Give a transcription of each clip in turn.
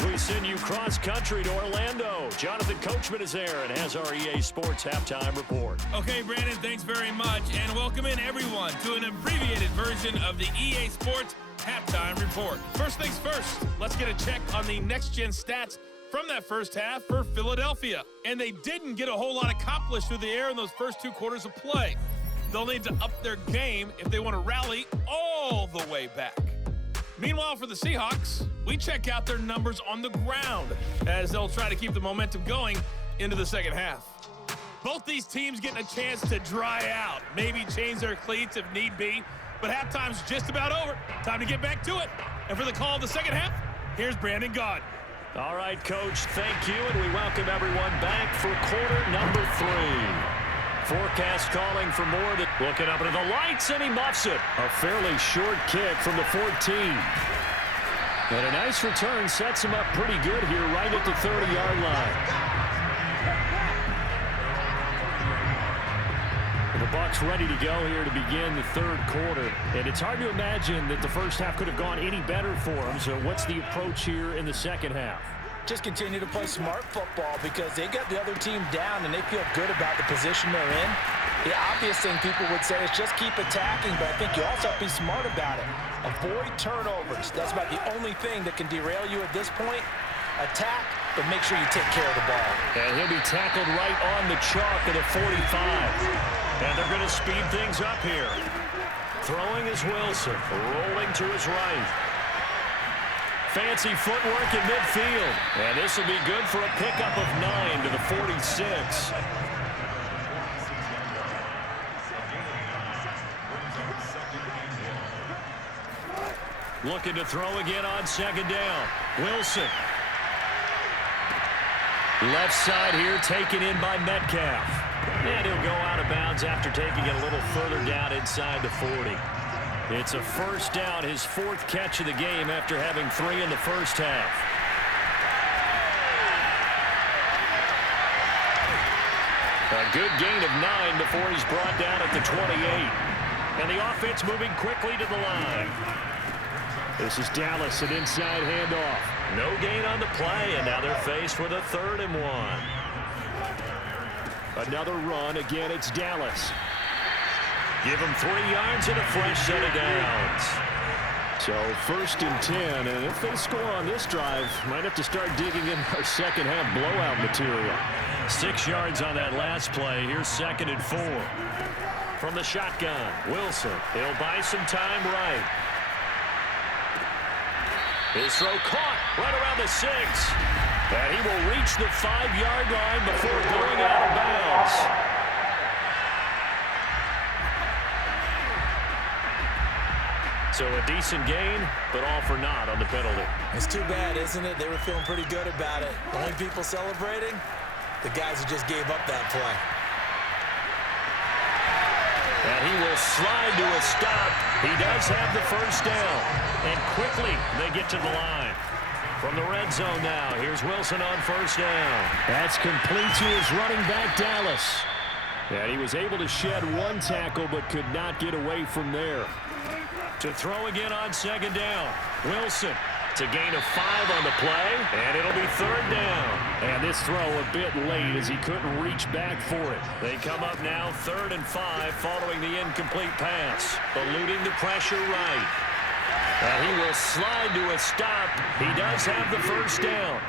As we send you cross-country to Orlando, Jonathan Coachman is there and has our EA Sports Halftime Report. Okay, Brandon, thanks very much, and welcome in everyone to an abbreviated version of the EA Sports Halftime Report. First things first, let's get a check on the next-gen stats from that first half for Philadelphia. And they didn't get a whole lot accomplished through the air in those first 2 quarters of play. They'll need to up their game if they want to rally all the way back. Meanwhile, for the Seahawks, we check out their numbers on the ground as they'll try to keep the momentum going into the second half. Both these teams getting a chance to dry out, maybe change their cleats if need be, but halftime's just about over. Time to get back to it. And for the call of the second half, here's Brandon Gaud. All right, Coach, thank you, and we welcome everyone back for quarter number 3. Forecast calling for more. Looking up into the lights, and he muffs it. A fairly short kick from the 14. And a nice return sets him up pretty good here right at the 30-yard line. And the Bucs ready to go here to begin the third quarter. And it's hard to imagine that the first half could have gone any better for them. So what's the approach here in the second half? Just continue to play smart football because they got the other team down and they feel good about the position they're in. The obvious thing people would say is just keep attacking, but I think you also have to be smart about it. Avoid turnovers. That's about the only thing that can derail you at this point. Attack, but make sure you take care of the ball. And he'll be tackled right on the chalk at a 45. And they're going to speed things up here. Throwing is Wilson, rolling to his right. Fancy footwork in midfield. And this will be good for a pickup of 9 to the 46. Looking to throw again on second down. Wilson. Left side here taken in by Metcalf. And he'll go out of bounds after taking it a little further down inside the 40. It's a first down, his 4th catch of the game after having 3 in the first half. A good gain of 9 before he's brought down at the 28. And the offense moving quickly to the line. This is Dallas, an inside handoff. No gain on the play, and now they're faced with a 3rd and 1. Another run, again it's Dallas. Give him 3 yards and a fresh set of downs. So 1st and 10, and if they score on this drive, might have to start digging in our second half blowout material. 6 yards on that last play. Here's 2nd and 4. From the shotgun, Wilson. He'll buy some time right. His throw caught right around the 6. And he will reach the 5-yard line before going out of bounds. So a decent gain, but all for naught on the penalty. It's too bad, isn't it? They were feeling pretty good about it. The only people celebrating, the guys who just gave up that play. And he will slide to a stop. He does have the first down. And quickly they get to the line. From the red zone now, here's Wilson on first down. That's complete to his running back, Dallas. And he was able to shed 1 tackle, but could not get away from there. To throw again on second down. Wilson to gain of 5 on the play, and it'll be 3rd down. And this throw a bit late as he couldn't reach back for it. They come up now 3rd and 5 following the incomplete pass. Eluding the pressure right. And he will slide to a stop. He does have the first down.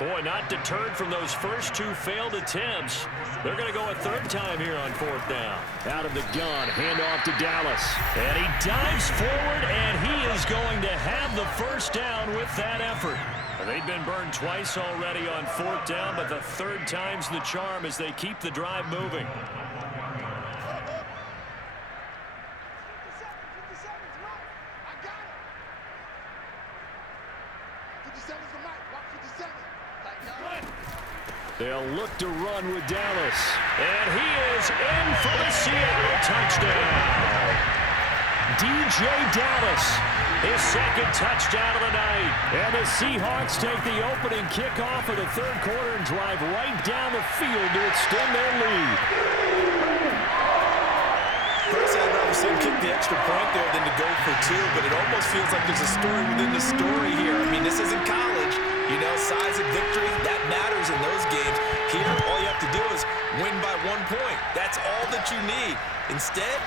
Boy, not deterred from those first 2 failed attempts. They're going to go a 3rd time here on 4th down. Out of the gun, handoff to Dallas. And he dives forward, and he is going to have the first down with that effort. They've been burned twice already on 4th down, but the 3rd time's the charm as they keep the drive moving. They'll look to run with Dallas. And he is in for the Seattle touchdown. DJ Dallas, his 2nd touchdown of the night. And the Seahawks take the opening kickoff of the 3rd quarter and drive right down the field to extend their lead. Personally, I'd rather see him kick the extra point there than to go for 2, but it almost feels like there's a story within the story here. I mean, this isn't college. You know, size and victory, that matters in those games. Here, all you have to do is win by 1 point. That's all that you need. Instead,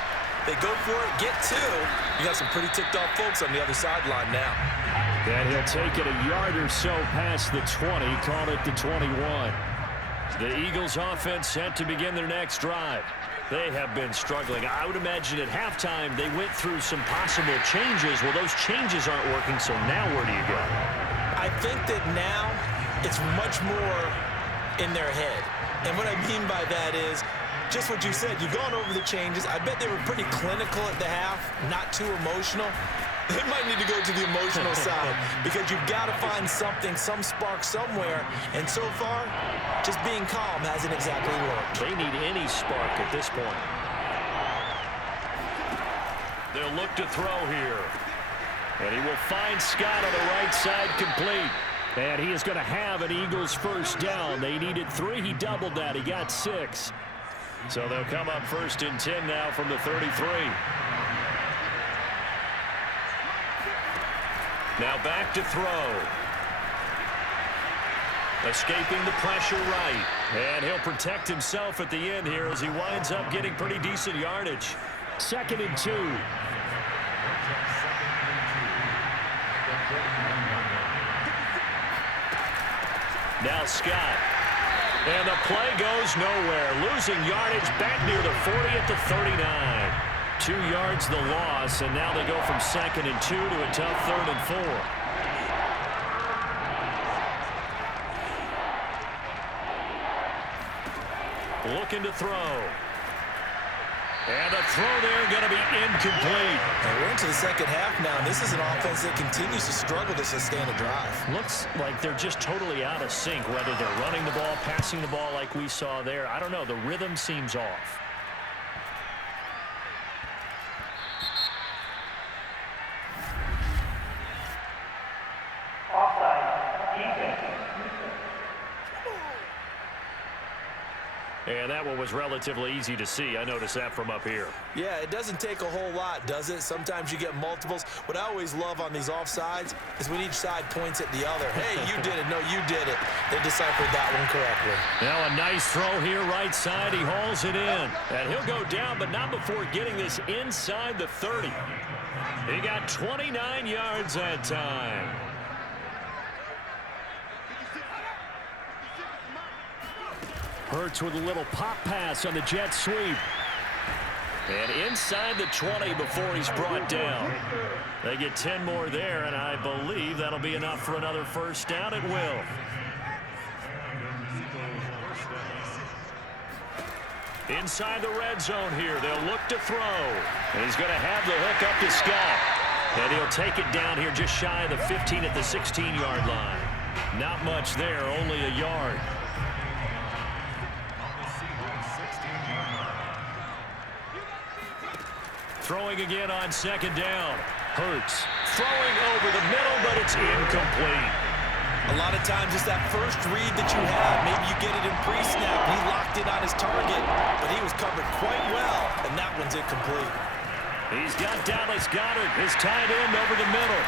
they go for it, get 2. You got some pretty ticked-off folks on the other sideline now. And he'll take it a yard or so past the 20, call it the 21. The Eagles offense set to begin their next drive. They have been struggling. I would imagine at halftime they went through some possible changes. Well, those changes aren't working, so now where do you go? I think that now it's much more in their head. And what I mean by that is just what you said. You've gone over the changes. I bet they were pretty clinical at the half, not too emotional. They might need to go to the emotional side because you've got to find something, some spark somewhere. And so far, just being calm hasn't exactly worked. They need any spark at this point. They'll look to throw here. And he will find Scott on the right side complete. And he is going to have an Eagles first down. They needed 3. He doubled that. He got 6. So they'll come up 1st and 10 now from the 33. Now back to throw. Escaping the pressure right. And he'll protect himself at the end here as he winds up getting pretty decent yardage. 2nd and 2. Now Scott. And the play goes nowhere. Losing yardage back near the 40 at the 39. 2 yards the loss, and now they go from 2nd and 2 to a tough 3rd and 4. Looking to throw. And the throw there going to be incomplete. And we're into the second half now, and this is an offense that continues to struggle to sustain a drive. Looks like they're just totally out of sync, whether they're running the ball, passing the ball like we saw there. I don't know. The rhythm seems off. And that one was relatively easy to see. I noticed that from up here. Yeah, it doesn't take a whole lot, does it? Sometimes you get multiples. What I always love on these offsides is when each side points at the other. Hey, you did it. No, you did it. They deciphered that one correctly. Now a nice throw here, right side. He hauls it in. And he'll go down, but not before getting this inside the 30. He got 29 yards that time. Hurts with a little pop pass on the jet sweep. And inside the 20 before he's brought down. They get 10 more there, and I believe that'll be enough for another first down. It will. Inside the red zone here. They'll look to throw. And he's going to have the hook up to Scott. And he'll take it down here just shy of the 15 at the 16-yard line. Not much there, only a yard. Throwing again on 2nd down. Hurts throwing over the middle, but it's incomplete. A lot of times it's that first read that you have. Maybe you get it in pre-snap. He locked in on his target, but he was covered quite well, and that one's incomplete. He's got Dallas Goedert, his tight end, over the middle.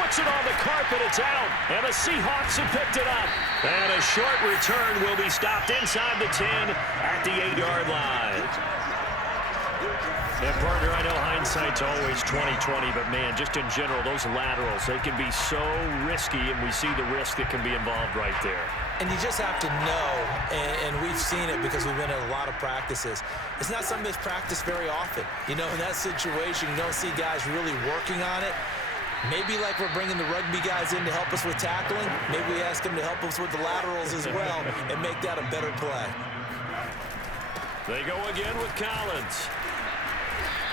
Puts it on the carpet, it's out, and the Seahawks have picked it up. And a short return will be stopped inside the 10 at the 8-yard line. And partner, I know hindsight's always 20/20, but man, just in general, those laterals, they can be so risky, and we see the risk that can be involved right there. And you just have to know, and we've seen it because we've been at a lot of practices. It's not something that's practiced very often. You know, in that situation, you don't see guys really working on it. Maybe like we're bringing the rugby guys in to help us with tackling, maybe we ask them to help us with the laterals as well and make that a better play. They go again with Collins.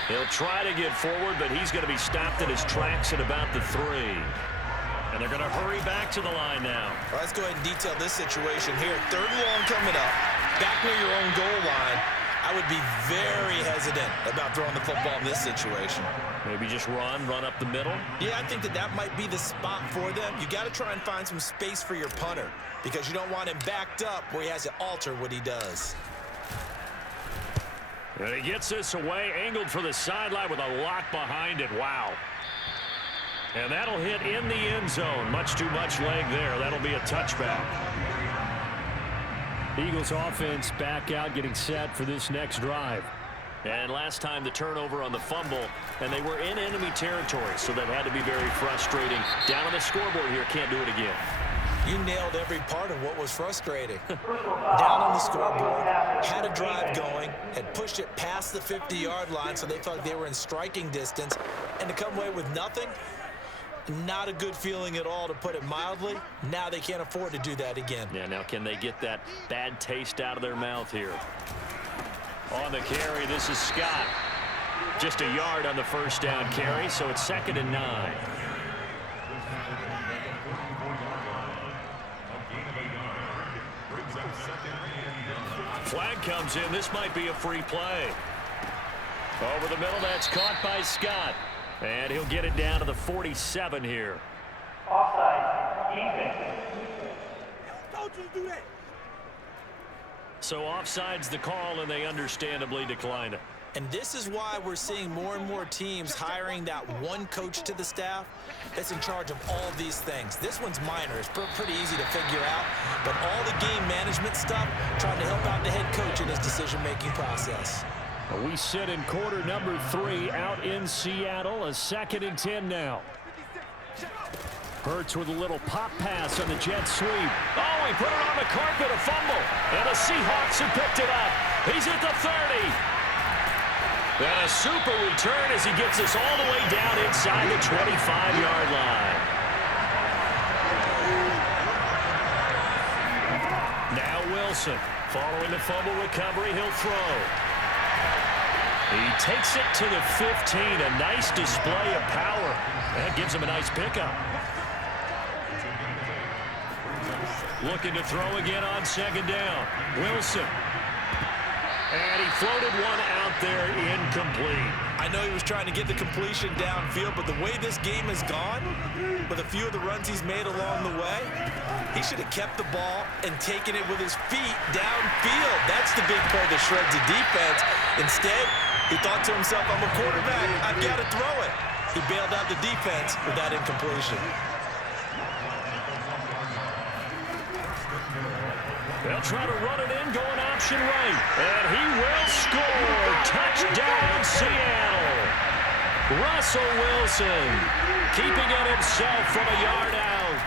He'll try to get forward, but he's going to be stopped in his tracks at about the 3. And they're going to hurry back to the line now. Well, let's go ahead and detail this situation here. 3rd and long coming up, back near your own goal line. I would be very hesitant about throwing the football in this situation. Maybe just run up the middle? Yeah, I think that might be the spot for them. You got to try and find some space for your punter because you don't want him backed up where he has to alter what he does. And he gets this away, angled for the sideline with a lot behind it. Wow. And that'll hit in the end zone. Much too much leg there. That'll be a touchback. Eagles offense back out, getting set for this next drive. And last time the turnover on the fumble, and they were in enemy territory, so that had to be very frustrating. Down on the scoreboard here, can't do it again. You nailed every part of what was frustrating. Down on the scoreboard, had a drive going, had pushed it past the 50-yard line, so they thought they were in striking distance, and to come away with nothing, not a good feeling at all, to put it mildly. Now they can't afford to do that again. Yeah, now can they get that bad taste out of their mouth here? On the carry, this is Scott. Just a yard on the first down carry, so it's 2nd and 9. Flag comes in. This might be a free play. Over the middle, that's caught by Scott. And he'll get it down to the 47 here. Offside, defense. Told you to do that. So offside's the call, and they understandably declined it. And this is why we're seeing more and more teams hiring that one coach to the staff that's in charge of all these things. This one's minor. It's pretty easy to figure out. But all the game management stuff, trying to help out the head coach in his decision-making process. We sit in quarter number 3 out in Seattle. A 2nd and 10 now. Hurts with a little pop pass on the jet sweep. Oh, he put it on the carpet, a fumble. And the Seahawks have picked it up. He's at the 30. And a super return as he gets us all the way down inside the 25-yard line. Now Wilson. Following the fumble recovery, he'll throw. He takes it to the 15. A nice display of power. That gives him a nice pickup. Looking to throw again on 2nd down. Wilson. And he floated one out there incomplete. I know he was trying to get the completion downfield, but the way this game has gone, with a few of the runs he's made along the way, he should have kept the ball and taken it with his feet downfield. That's the big play that shreds the defense. Instead, he thought to himself, I'm a quarterback, I've got to throw it. He bailed out the defense with that incompletion. They'll try to run it in, going option right. And he will score. Touchdown, Seattle. Russell Wilson keeping it himself from a yard out.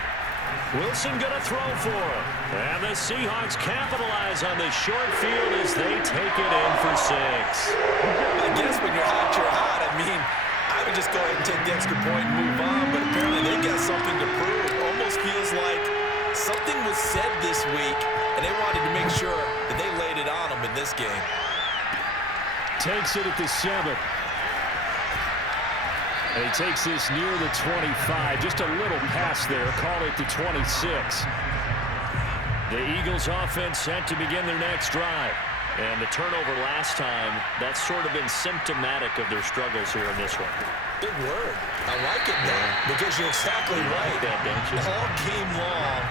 Wilson going to throw for him. And the Seahawks capitalize on this short field as they take it in for 6. I guess when you're hot, you're hot. I mean, I would just go ahead and take the extra point and move on, but apparently they got something to prove. Almost feels like something was said this week, and they wanted to make sure that they laid it on them in this game. Takes it at the 7. And he takes this near the 25. Just a little pass there. Call it the 26. The Eagles offense set to begin their next drive. And the turnover last time, that's sort of been symptomatic of their struggles here in this one. Big word. I like it, though, because you're exactly right. All game long,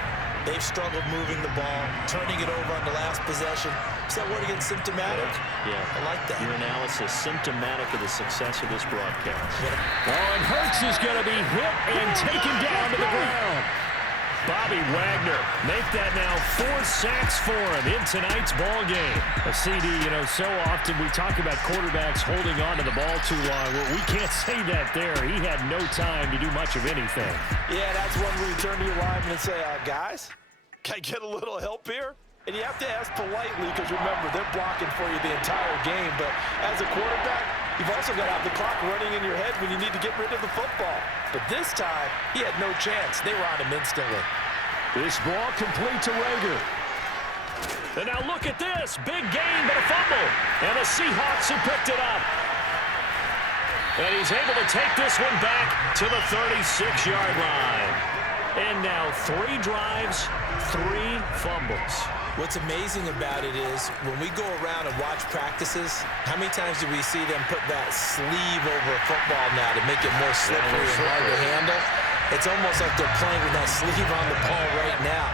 they've struggled moving the ball, turning it over on the last possession. Is that word again, symptomatic? Yeah. I like that. Your analysis, symptomatic of the success of this broadcast. Oh, and Hurts is going to be hit and taken down to the ground. Bobby Wagner make that now 4 sacks for him in tonight's ball game. A CD, you know, so often we talk about quarterbacks holding on to the ball too long. Well, we can't say that there. He had no time to do much of anything. Yeah, that's one where you turn to your lineman and say, guys, can I get a little help here? And you have to ask politely because, remember, they're blocking for you the entire game. But as a quarterback, you've also got to have the clock running in your head when you need to get rid of the football. But this time, he had no chance. They were on him instantly. This ball complete to Rager. And now look at this. Big gain, but a fumble. And the Seahawks have picked it up. And he's able to take this one back to the 36-yard line. And now 3 drives, 3 fumbles. What's amazing about it is when we go around and watch practices, how many times do we see them put that sleeve over a football now to make it more slippery and hard to handle? It's almost like they're playing with that sleeve on the ball right now.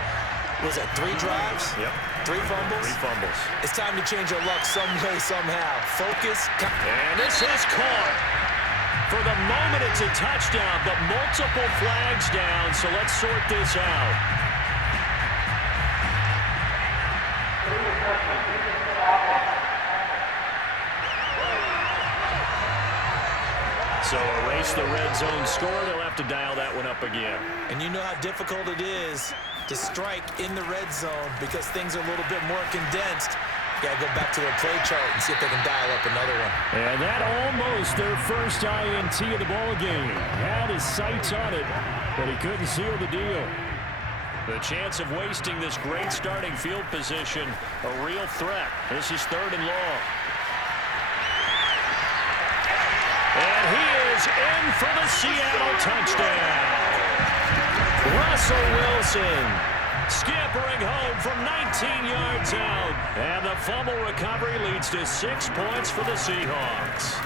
Was that 3 drives? Yep. 3 fumbles? 3 fumbles. It's time to change our luck some way, somehow. Focus. And this is caught For the moment, it's a touchdown, but multiple flags down, so let's sort this out. So erase the red zone score. They'll have to dial that one up again. And you know how difficult it is to strike in the red zone because things are a little bit more condensed. You got to go back to their play chart and see if they can dial up another one. And that almost their first INT of the ball game. Had his sights on it, but he couldn't seal the deal. The chance of wasting this great starting field position, a real threat. This is 3rd and long. And he is in for the Seattle touchdown. Russell Wilson scampering home from 19 yards out. And the fumble recovery leads to 6 points for the Seahawks.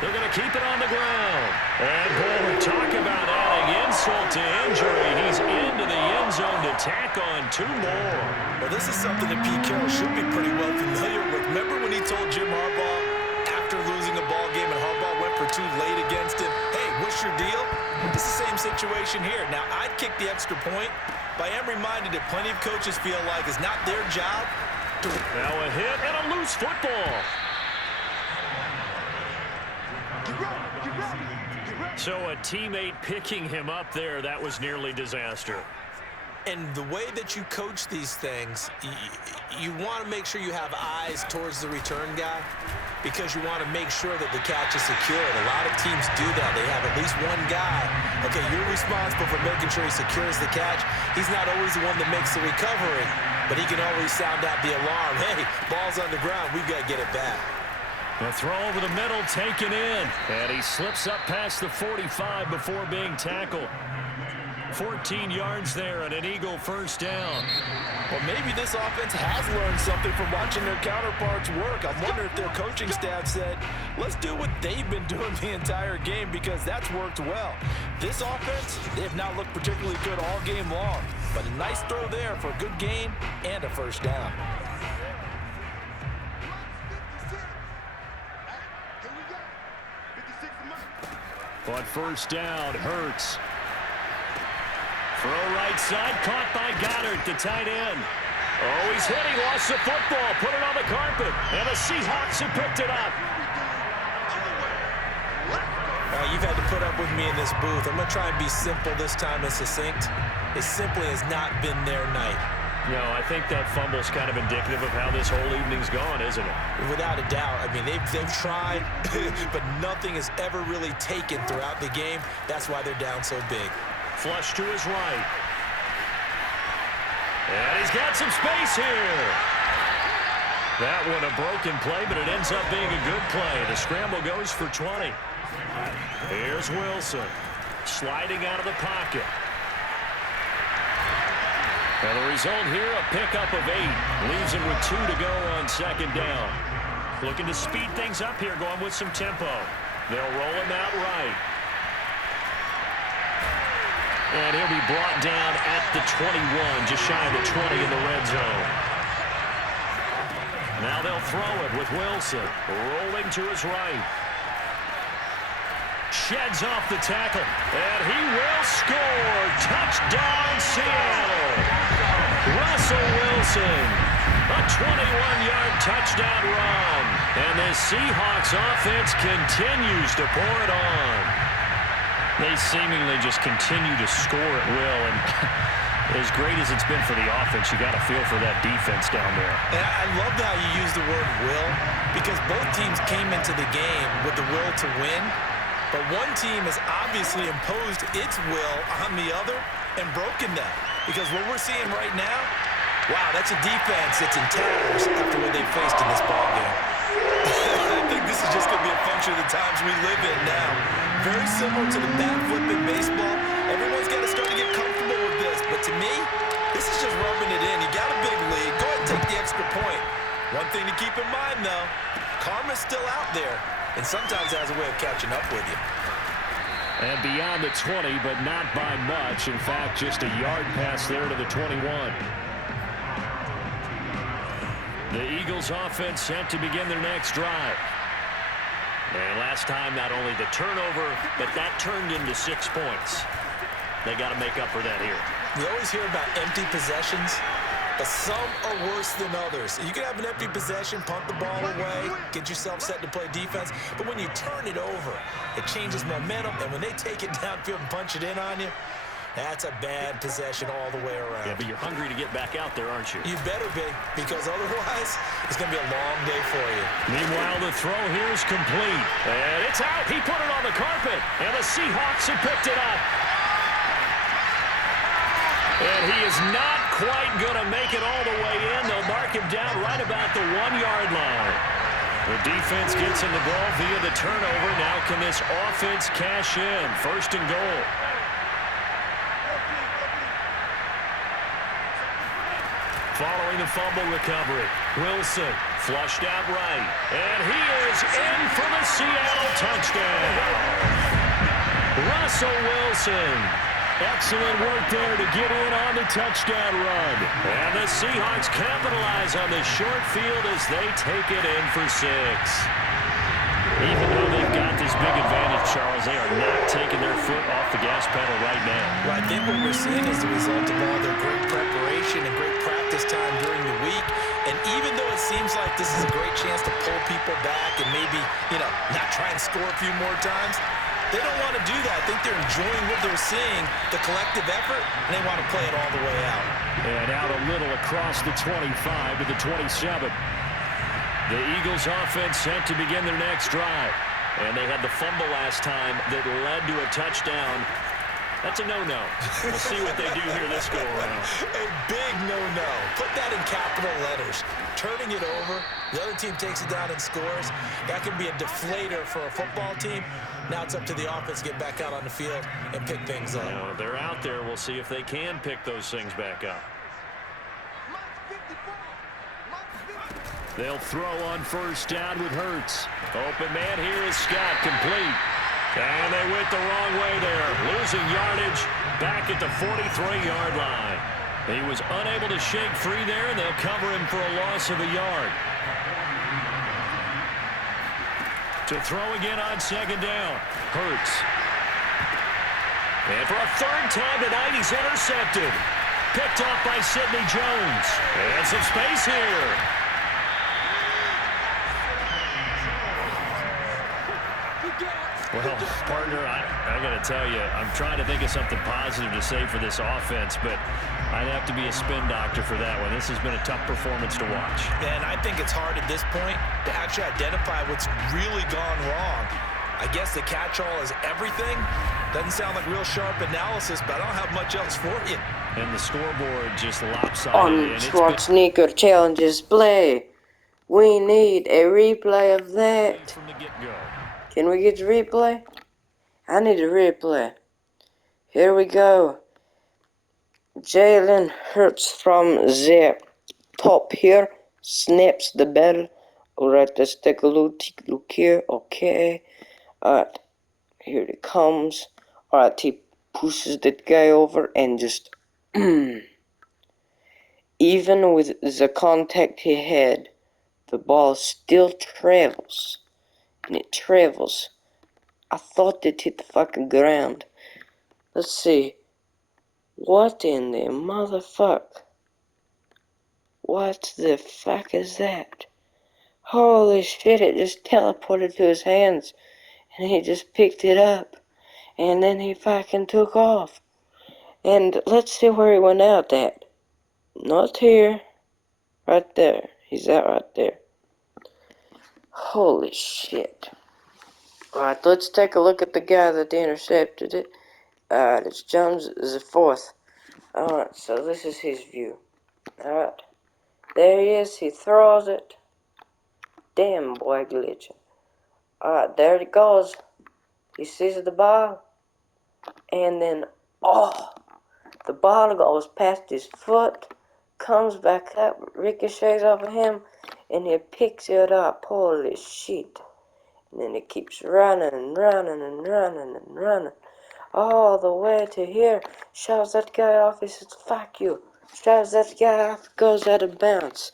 They're going to keep it on the ground. And boy, talk about adding insult to injury. He's into the end zone to tack on 2 more. Well, this is something that Pete Carroll should be pretty well familiar with. Remember when he told Jim Harbaugh after losing a ball game and Harbaugh went for 2 late against him, hey, what's your deal? It's the same situation here. Now, I'd kick the extra point, but I am reminded that plenty of coaches feel like it's not their job to... Now a hit and a loose football. So a teammate picking him up there, that was nearly disaster. And the way that you coach these things, you want to make sure you have eyes towards the return guy because you want to make sure that the catch is secured. A lot of teams do that. They have at least one guy. Okay, you're responsible for making sure he secures the catch. He's not always the one that makes the recovery, but he can always sound out the alarm. Hey, ball's on the ground. We've got to get it back. The throw over the middle taken in. And he slips up past the 45 before being tackled. 14 yards there and an Eagle first down. Well, maybe this offense has learned something from watching their counterparts work. I wonder if their coaching staff said, let's do what they've been doing the entire game because that's worked well. This offense, they have not looked particularly good all game long. But a nice throw there for a good gain and a first down. But first down, Hurts. Throw right side, caught by Goddard, the tight end. Oh, he's hit. He lost the football, put it on the carpet, and the Seahawks have picked it up. You've had to put up with me in this booth. I'm going to try and be simple this time and succinct. It simply has not been their night. No, I think that fumble's kind of indicative of how this whole evening's gone, isn't it? Without a doubt. I mean, they've tried, but nothing has ever really taken throughout the game. That's why they're down so big. Flush to his right. And he's got some space here. That one a broken play, but it ends up being a good play. The scramble goes for 20. Here's Wilson. Sliding out of the pocket. And the result here, a pickup of 8. Leaves him with 2 to go on second down. Looking to speed things up here, going with some tempo. They'll roll him out right. And he'll be brought down at the 21, just shy of the 20 in the red zone. Now they'll throw it with Wilson. Rolling to his right. Sheds off the tackle. And he will score. Touchdown, Seattle. Russell Wilson. A 21-yard touchdown run. And the Seahawks offense continues to pour it on. They seemingly just continue to score at will, and as great as it's been for the offense, you got to feel for that defense down there. And I love how you use the word will, because both teams came into the game with the will to win, but one team has obviously imposed its will on the other and broken that. Because what we're seeing right now, wow, that's a defense that's in tatters after what they faced in this ballgame. I think this is just going to be a function of the times we live in now. Very similar to the bat flip in baseball. Everyone's got to start to get comfortable with this. But to me, this is just rubbing it in. You got a big lead. Go ahead and take the extra point. One thing to keep in mind, though, karma's still out there. And sometimes has a way of catching up with you. And beyond the 20, but not by much. In fact, just a yard pass there to the 21. The Eagles offense set to begin their next drive. And last time, not only the turnover, but that turned into 6 points. They got to make up for that here. We always hear about empty possessions, but some are worse than others. You can have an empty possession, punt the ball away, get yourself set to play defense, but when you turn it over, it changes momentum, and when they take it downfield and punch it in on you, that's a bad possession all the way around. Yeah, but you're hungry to get back out there, aren't you? You better be, because otherwise, it's going to be a long day for you. Meanwhile, the throw here is complete. And it's out. He put it on the carpet, and the Seahawks have picked it up. And he is not quite going to make it all the way in. They'll mark him down right about the 1-yard line. The defense gets in the ball via the turnover. Now can this offense cash in? 1st and goal. Following the fumble recovery, Wilson flushed out right. And he is in for the Seattle touchdown. Russell Wilson. Excellent work there to get in on the touchdown run. And the Seahawks capitalize on the short field as they take it in for 6. Even though they've got this big advantage, Charles, they are not taking their foot off the gas pedal right now. Well, I think what we're seeing is the result of all their great preparation and great practice time during the week. And even though it seems like this is a great chance to pull people back and maybe, not try and score a few more times, they don't want to do that. I think they're enjoying what they're seeing, the collective effort, and they want to play it all the way out. And out a little across the 25 to the 27. The Eagles offense set to begin their next drive. And they had the fumble last time that led to a touchdown. That's a no-no. We'll see what they do here this go-around. A big no-no. Put that in capital letters. Turning it over, the other team takes it down and scores. That can be a deflator for a football team. Now it's up to the offense to get back out on the field and pick things up. They're out there. We'll see if they can pick those things back up. They'll throw on 1st down with Hurts. Open man here is Scott, complete. And they went the wrong way there. Losing yardage back at the 43-yard line. He was unable to shake free there, and they'll cover him for a loss of a yard. To throw again on 2nd down. Hurts. And for a 3rd time tonight, he's intercepted. Picked off by Sidney Jones. And some space here. Well, partner, I got to tell you, I'm trying to think of something positive to say for this offense, but I'd have to be a spin doctor for that one. This has been a tough performance to watch. And I think it's hard at this point to actually identify what's really gone wrong. I guess the catch-all is everything. Doesn't sound like real sharp analysis, but I don't have much else for you. And the scoreboard just lopsided. On Schwarzenegger challenges play. We need a replay of that. From the get-go. Can we get the replay? I need a replay. Here we go. Jalen Hurts from the top here. Snaps the ball. Alright, let's take a look here. Okay. Alright. Here it comes. Alright, he pushes that guy over and just... even with the contact he had, the ball still travels. And it travels. I thought it hit the fucking ground. Let's see. What in the motherfuck? What the fuck is that? Holy shit, it just teleported to his hands. And he just picked it up. And then he fucking took off. And let's see where he went out at. Not here. Right there. He's out right there. Holy shit. Alright, let's take a look at the guy that intercepted it. Alright, it's Jones the 4th. Alright, so this is his view. Alright. There he is, he throws it. Damn, boy, glitching. Alright, there it goes. He sees the ball. And then, the ball goes past his foot. Comes back up, ricochets off of him. And he picks it up. Holy shit. And then it keeps running and running and running and running. All the way to here. Shoves that guy off. He says, fuck you. Shoves that guy off. Goes out of bounds.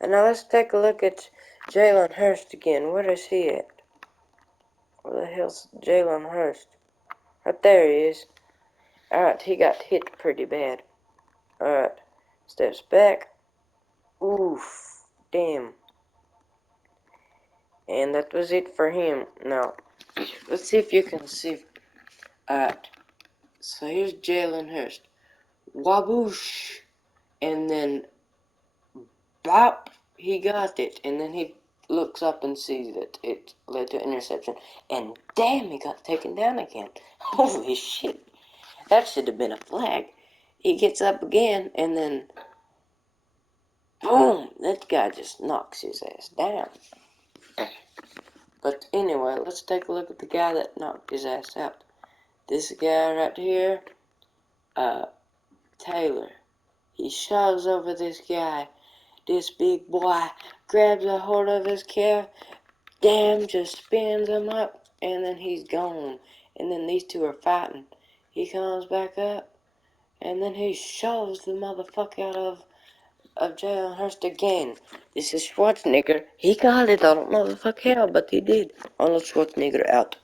And now let's take a look at Jalen Hurts again. Where is he at? Where the hell's Jalen Hurst? Right there he is. Alright, he got hit pretty bad. Alright, steps back. Oof, damn. And that was it for him. Now, let's see if you can see. Alright, so here's Jalen Hurst. Waboosh! And then, bop! He got it. And then he looks up and sees that it led to interception. And damn, he got taken down again. Holy shit. That should have been a flag. He gets up again, and then, boom! That guy just knocks his ass down. But anyway, let's take a look at the guy that knocked his ass out. This guy right here, Taylor. He shoves over this guy. This big boy grabs a hold of his calf, damn, just spins him up, and then he's gone. And then these two are fighting. He comes back up, and then he shoves the motherfucker out of Jalen Hurst again. This is Schwarzenegger. He got it. I don't know the fuck how, but he did. Arnold Schwarzenegger out.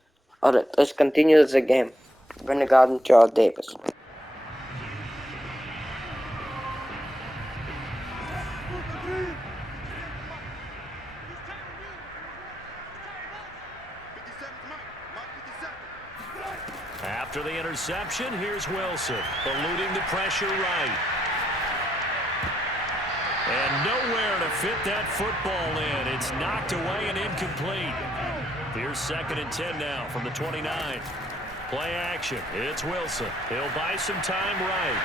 Alright, let's continue the game. Brenda Garden, Charles Davis. After the interception, here's Wilson, eluding the pressure right. And nowhere to fit that football in. It's knocked away and incomplete. Here's 2nd and 10 now from the 29. Play action. It's Wilson. He'll buy some time right.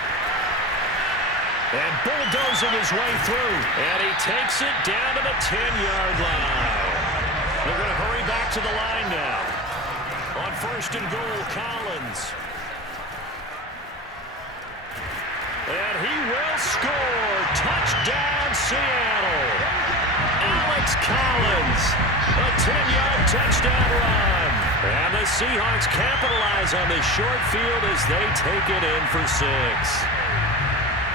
And bulldozing his way through. And he takes it down to the 10-yard line. They're going to hurry back to the line now. On 1st and goal, Collins. And he will score. Touchdown, Seattle. Alex Collins. A 10-yard touchdown run. And the Seahawks capitalize on this short field as they take it in for 6.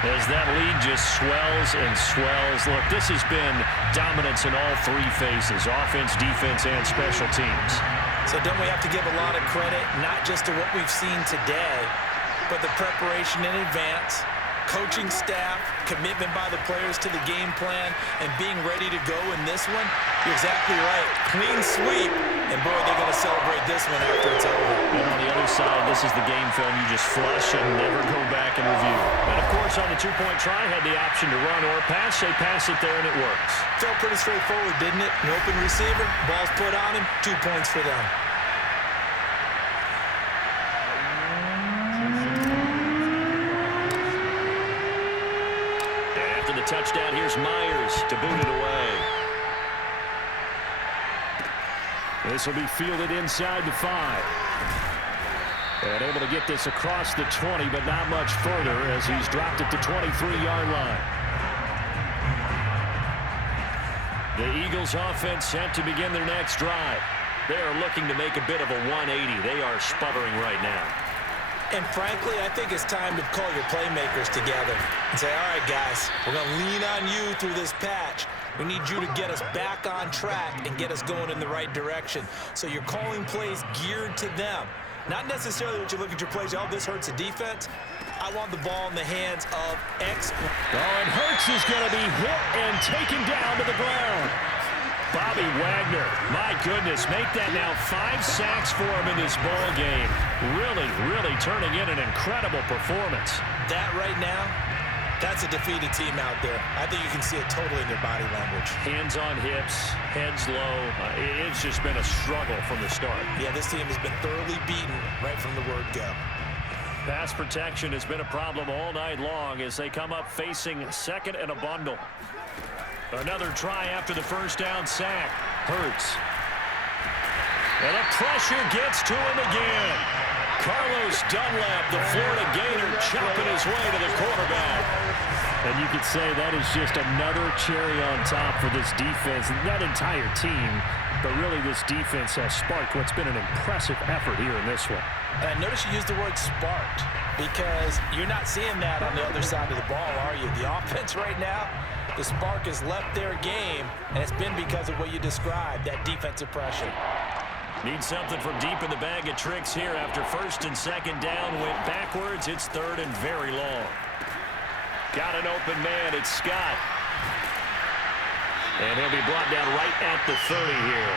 As that lead just swells and swells. Look, this has been dominance in all 3 phases, offense, defense, and special teams. So don't we have to give a lot of credit, not just to what we've seen today, but the preparation in advance, coaching staff, commitment by the players to the game plan, and being ready to go in this one? You're exactly right. Clean sweep, and boy, they're going to celebrate this one after it's over. And on the other side, this is the game film you just flush and never go back and review. And, of course, on the 2-point try, had the option to run or pass. They pass it there, and it works. Felt pretty straightforward, didn't it? An open receiver, ball's put on him, 2 points for them. After the touchdown, here's Myers to boot it away. This will be fielded inside the 5. And able to get this across the 20, but not much further as he's dropped it to 23-yard line. The Eagles offense set to begin their next drive. They are looking to make a bit of a 180. They are sputtering right now. And frankly, I think it's time to call your playmakers together and say, all right, guys, we're going to lean on you through this patch. We need you to get us back on track and get us going in the right direction. So you're calling plays geared to them. Not necessarily what you look at your plays, oh, this hurts the defense. I want the ball in the hands of X. Oh, and Hurts is going to be hit and taken down to the ground. Bobby Wagner, my goodness, make that now 5 sacks for him in this ball game. Really, really turning in an incredible performance. That right now, that's a defeated team out there. I think you can see it totally in their body language. Hands on hips, heads low. It's just been a struggle from the start. Yeah, this team has been thoroughly beaten right from the word go. Pass protection has been a problem all night long as they come up facing 2nd and a bundle. Another try after the first down sack. Hurts. And the pressure gets to him again. Carlos Dunlap, the Florida Gator, chopping his way to the quarterback. And you could say that is just another cherry on top for this defense. That entire team, but really this defense has sparked what's been an impressive effort here in this one. And I notice you use the word sparked because you're not seeing that on the other side of the ball, are you? The offense right now, the spark has left their game, and it's been because of what you described, that defensive pressure. Need something from deep in the bag of tricks here after first and second down. Went backwards. It's third and very long. Got an open man. It's Scott. And he'll be brought down right at the 30 here.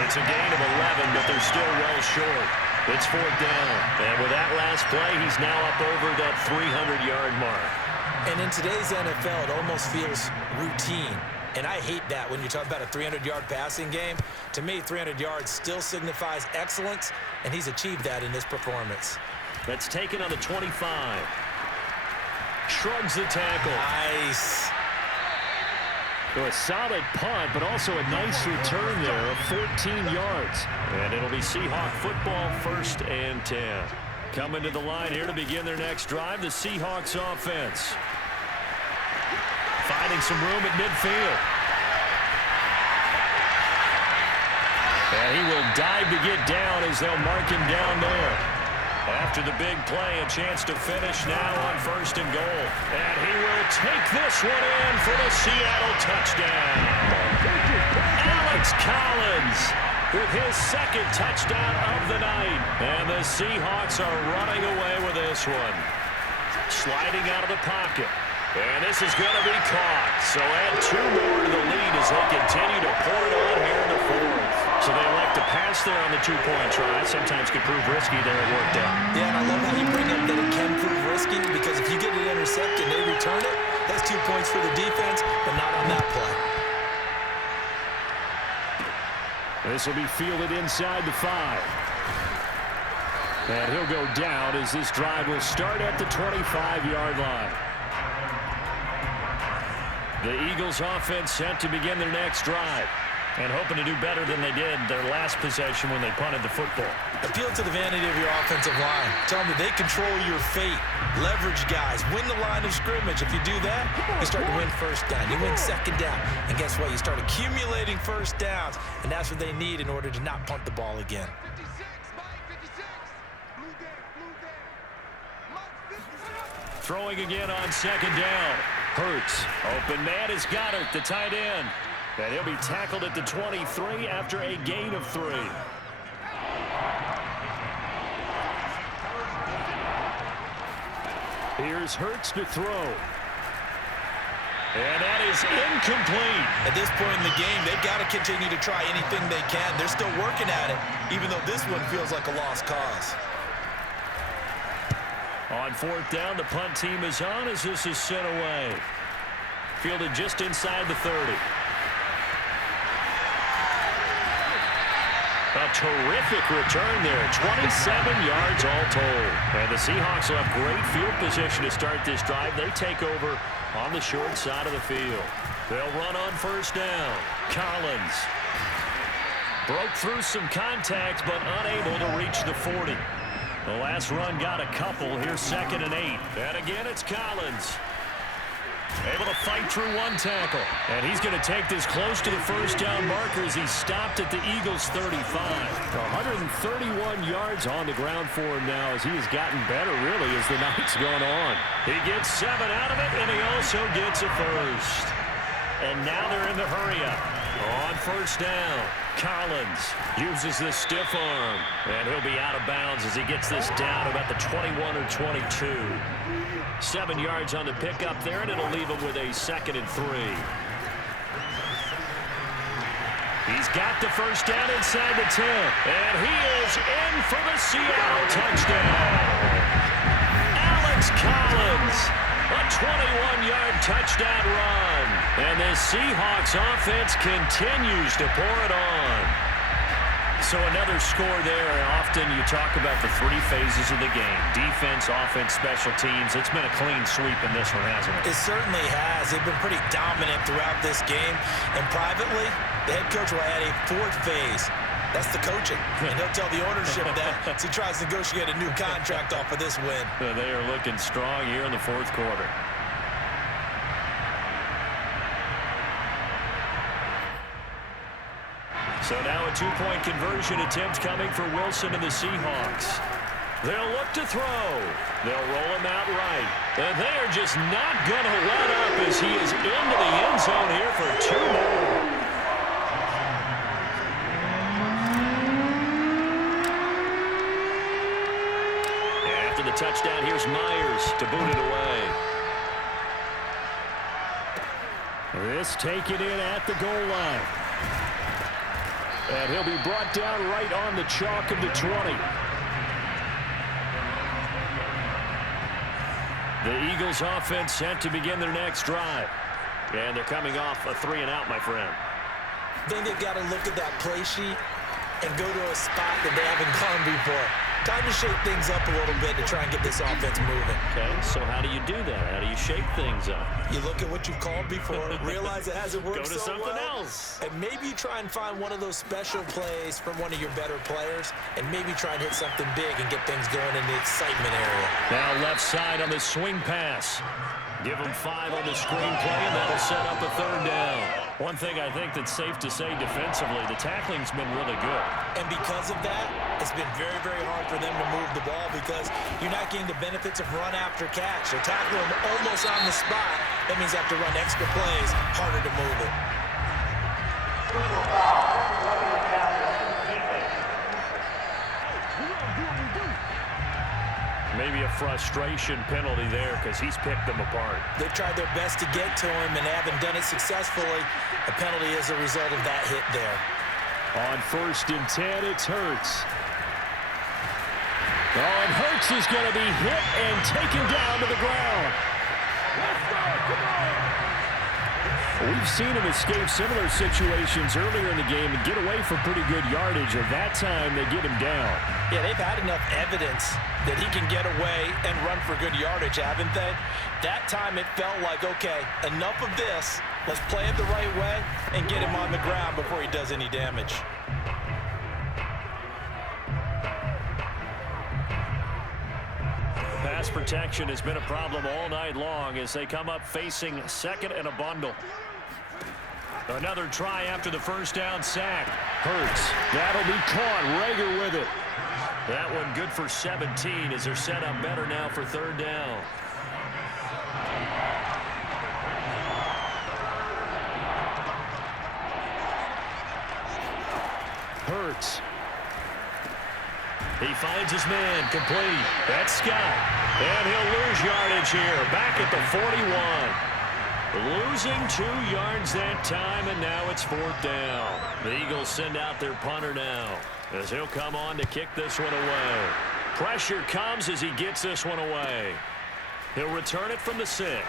It's a gain of 11, but they're still well short. It's fourth down. And with that last play, he's now up over that 300-yard mark. And in today's NFL, it almost feels routine. And I hate that when you talk about a 300-yard passing game. To me, 300 yards still signifies excellence, and he's achieved that in this performance. That's taken on the 25. Shrugs the tackle. Nice. So a solid punt, but also a nice return there of 14 yards. And it'll be Seahawk football, first and 10. Coming to the line here to begin their next drive, the Seahawks offense. Finding some room at midfield. And he will dive to get down as they'll mark him down there. After the big play, a chance to finish now on first and goal. And he will take this one in for the Seattle touchdown. Alex Collins with his second touchdown of the night. And the Seahawks are running away with this one. Sliding out of the pocket. And this is going to be caught. So add two more to the lead as they continue to pour it on here in the fourth. So they elect to pass there on the two-point try. Sometimes can prove risky there. It worked out. Yeah, and I love how you bring up that it can prove risky, because if you get it intercepted and they return it, that's 2 points for the defense, but not on that play. This will be fielded inside the 5. And he'll go down as this drive will start at the 25-yard line. The Eagles offense set to begin their next drive, and hoping to do better than they did their last possession when they punted the football. Appeal to the vanity of your offensive line. Tell them that they control your fate. Leverage guys. Win the line of scrimmage. If you do that, you start to win first down. You win second down. And guess what? You start accumulating first downs, and that's what they need in order to not punt the ball again. Throwing again on second down. Hurts. Open man is Goddard, the tight end. And he'll be tackled at the 23 after a gain of 3. Here's Hurts to throw. And that is incomplete. At this point in the game, they've got to continue to try anything they can. They're still working at it, even though this one feels like a lost cause. On fourth down, the punt team is on as this is sent away. Fielded just inside the 30. A terrific return there. 27 yards all told. And the Seahawks will have great field position to start this drive. They take over on the short side of the field. They'll run on first down. Collins broke through some contact, but unable to reach the 40. The last run got a couple. Here's second and 8. And again, it's Collins. Able to fight through one tackle. And he's going to take this close to the first down marker as he stopped at the Eagles' 35. 131 yards on the ground for him now as he has gotten better, really, as the night's gone on. He gets 7 out of it, and he also gets a first. And now they're in the hurry-up. On first down, Collins uses the stiff arm, and he'll be out of bounds as he gets this down about the 21 or 22. 7 yards on the pickup there, and it'll leave him with a second and 3. He's got the first down inside the 10, and he is in for the Seattle touchdown. Alex Collins, a 21-yard touchdown run, and the Seahawks offense continues to pour it on. So another score there. Often you talk about the 3 phases of the game: defense, offense, special teams. It's been a clean sweep in this one, hasn't it? It certainly has. They've been pretty dominant throughout this game. And privately, the head coach will add a 4th phase. That's the coaching. And he'll tell the ownership that as he tries to negotiate a new contract off of this win. They are looking strong here in the 4th quarter. So now a 2-point conversion attempt coming for Wilson and the Seahawks. They'll look to throw. They'll roll him out right. And they are just not going to let up as he is into the end zone here for 2 more. touchdown. Here's Myers to boot it away. This taken in at the goal line. And he'll be brought down right on the chalk of the 20. The Eagles offense set to begin their next drive. And they're coming off a 3-and-out, my friend. I think they've got to look at that play sheet and go to a spot that they haven't gone before. Time to shake things up a little bit to try and get this offense moving. Okay, so how do you do that? How do you shake things up? You look at what you've called before, realize it hasn't worked Go to so something well, else. and maybe you try and find one of those special plays from one of your better players, and maybe try and hit something big and get things going in the excitement area. Now left side on the swing pass. Give them 5 on the screenplay, and that'll set up a 3rd down. One thing I think that's safe to say defensively, the tackling's been really good. And because of that, it's been very, very hard for them to move the ball because you're not getting the benefits of run after catch. They're tackling them almost on the spot. That means they have to run extra plays, harder to move it. Maybe a frustration penalty there because he's picked them apart. They've tried their best to get to him and they haven't done it successfully. A penalty is a result of that hit there. On 1st and 10, it's Hurts. Oh, and Hurts is going to be hit and taken down to the ground. Let's go, come on! We've seen him escape similar situations earlier in the game and get away for pretty good yardage, and that time they get him down. Yeah, they've had enough evidence that he can get away and run for good yardage, haven't they? That time it felt like, okay, enough of this. Let's play it the right way and get him on the ground before he does any damage. Pass protection has been a problem all night long as they come up facing 2nd and a bundle. Another try after the 1st down sack. Hurts. That'll be caught. Rager with it. That one good for 17 as they're set up better now for 3rd down. Hurts. He finds his man complete. That's Scott. And he'll lose yardage here. Back at the 41. Losing 2 yards that time, and now it's 4th down. The Eagles send out their punter now as he'll come on to kick this one away. Pressure comes as he gets this one away. He'll return it from the 6.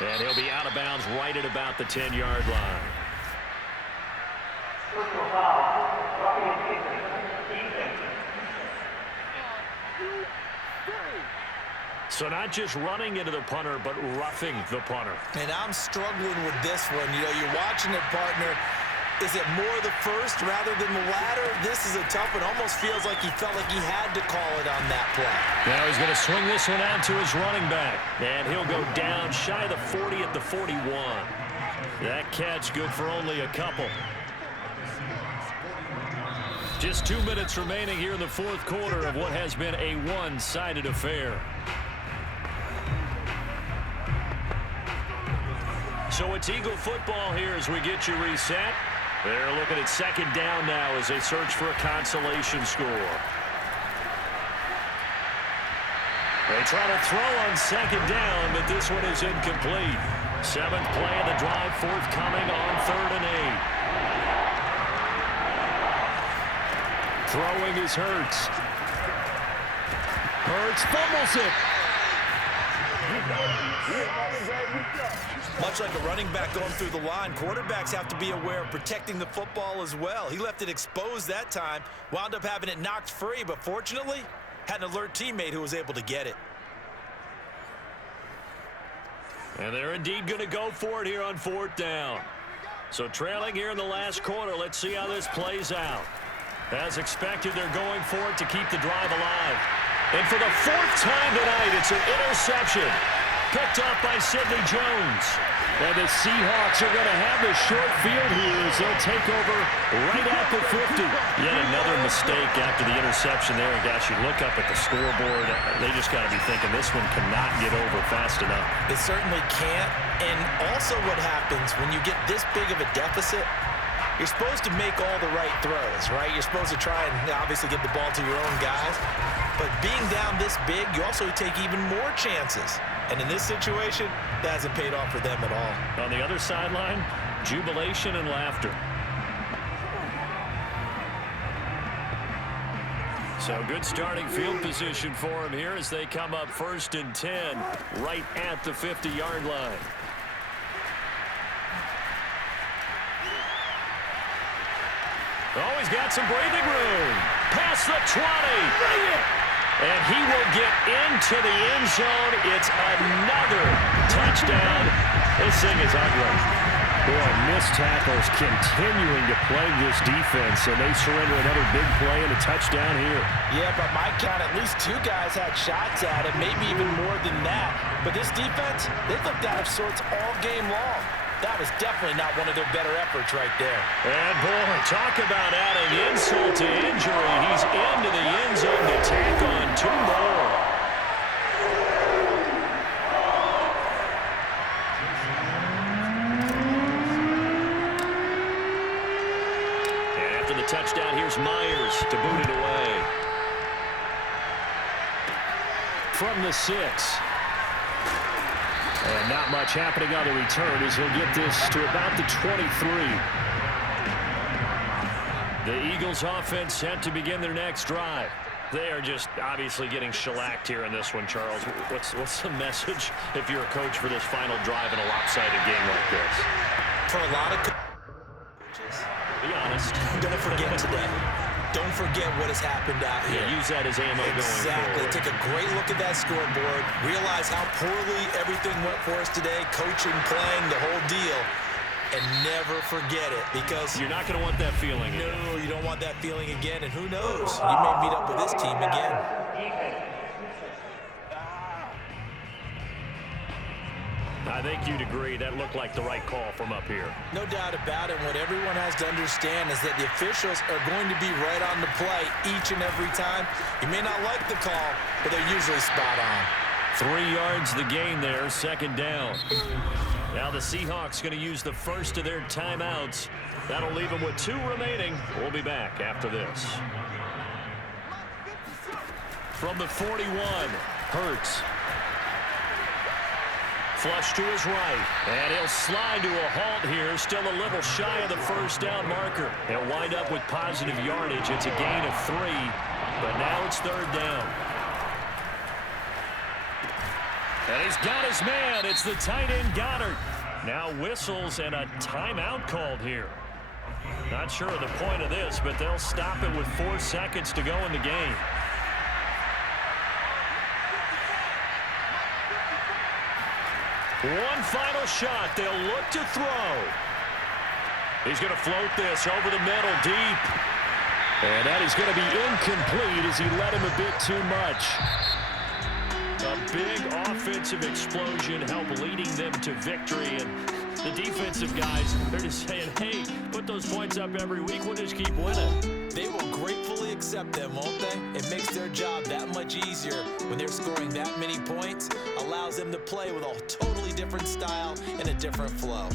And he'll be out of bounds right at about the 10-yard line. Personal foul, roughing and kicking, defense. So not just running into the punter, but roughing the punter. And I'm struggling with this one. You know, you're watching it, partner. Is it more the first rather than the latter? This is a tough one. Almost feels like he felt like he had to call it on that play. Now he's going to swing this one out to his running back. And he'll go down shy of the 40 at the 41. That catch good for only a couple. Just 2 minutes remaining here in the 4th quarter of what has been a one-sided affair. So it's Eagle football here as we get you reset. They're looking at 2nd down now as they search for a consolation score. They try to throw on 2nd down, but this one is incomplete. 7th play of the drive, forthcoming on 3rd and 8. Throwing is Hurts. Hurts fumbles it. Much like a running back going through the line, quarterbacks have to be aware of protecting the football as well. He left it exposed that time, wound up having it knocked free, but fortunately, had an alert teammate who was able to get it. And they're indeed going to go for it here on 4th down. So trailing here in the last quarter, let's see how this plays out. As expected, they're going for it to keep the drive alive. And for the 4th time tonight, it's an interception. Picked up by Sidney Jones. And the Seahawks are going to have the short field here as they'll take over right at the 50. Yet another mistake after the interception there. And gosh, you look up at the scoreboard, they just got to be thinking this one cannot get over fast enough. It certainly can't. And also what happens when you get this big of a deficit, You're supposed to make all the right throws, right? You're supposed to try and obviously get the ball to your own guys. But being down this big, you also take even more chances. And in this situation, that hasn't paid off for them at all. On the other sideline, jubilation and laughter. So good starting field position for him here as they come up 1st and 10 right at the 50-yard line. Oh, he's got some breathing room. Past the 20. And he will get into the end zone. It's another touchdown. This thing is ugly. Boy, missed tackles continuing to plague this defense, and they surrender another big play and a touchdown here. Yeah, by my count, at least 2 guys had shots at it, maybe even more than that. But this defense, they've looked out of sorts all game long. That was definitely not one of their better efforts right there. And, boy, talk about adding insult to injury. He's into the end zone to tack on 2 more. And after the touchdown, here's Myers to boot it away. From the 6. And not much happening on the return as he'll get this to about the 23. The Eagles offense set to begin their next drive. They are just obviously getting shellacked here in this one, Charles. What's the message if you're a coach for this final drive in a lopsided game like this? For a lot of coaches, be honest. Don't forget today. Don't forget what has happened out here. Yeah, use that as ammo going forward. Exactly. Take a great look at that scoreboard. Realize how poorly everything went for us today. Coaching, playing, the whole deal. And never forget it, because you're not going to want that feeling again. No, you don't want that feeling again. And who knows? You may meet up with this team again. I think you'd agree that looked like the right call from up here. No doubt about it. What everyone has to understand is that the officials are going to be right on the play each and every time. You may not like the call, but they're usually spot on. 3 yards the gain there, 2nd down. Now the Seahawks going to use the first of their timeouts. That'll leave them with 2 remaining. We'll be back after this. From the 41, Hurts. Flush to his right, and he'll slide to a halt here, still a little shy of the 1st down marker. He'll wind up with positive yardage. It's a gain of 3, but now it's 3rd down. And he's got his man. It's the tight end Goddard. Now whistles and a timeout called here. Not sure of the point of this, but they'll stop it with 4 seconds to go in the game. One final shot. They'll look to throw. He's going to float this over the middle deep. And that is going to be incomplete as he led him a bit too much. A big offensive explosion helped leading them to victory. And the defensive guys, they're just saying, hey, put those points up every week. We'll just keep winning. They will gratefully accept them, won't they? It makes their job that much easier when they're scoring that many points. Allows them to play with a totally different style and a different flow.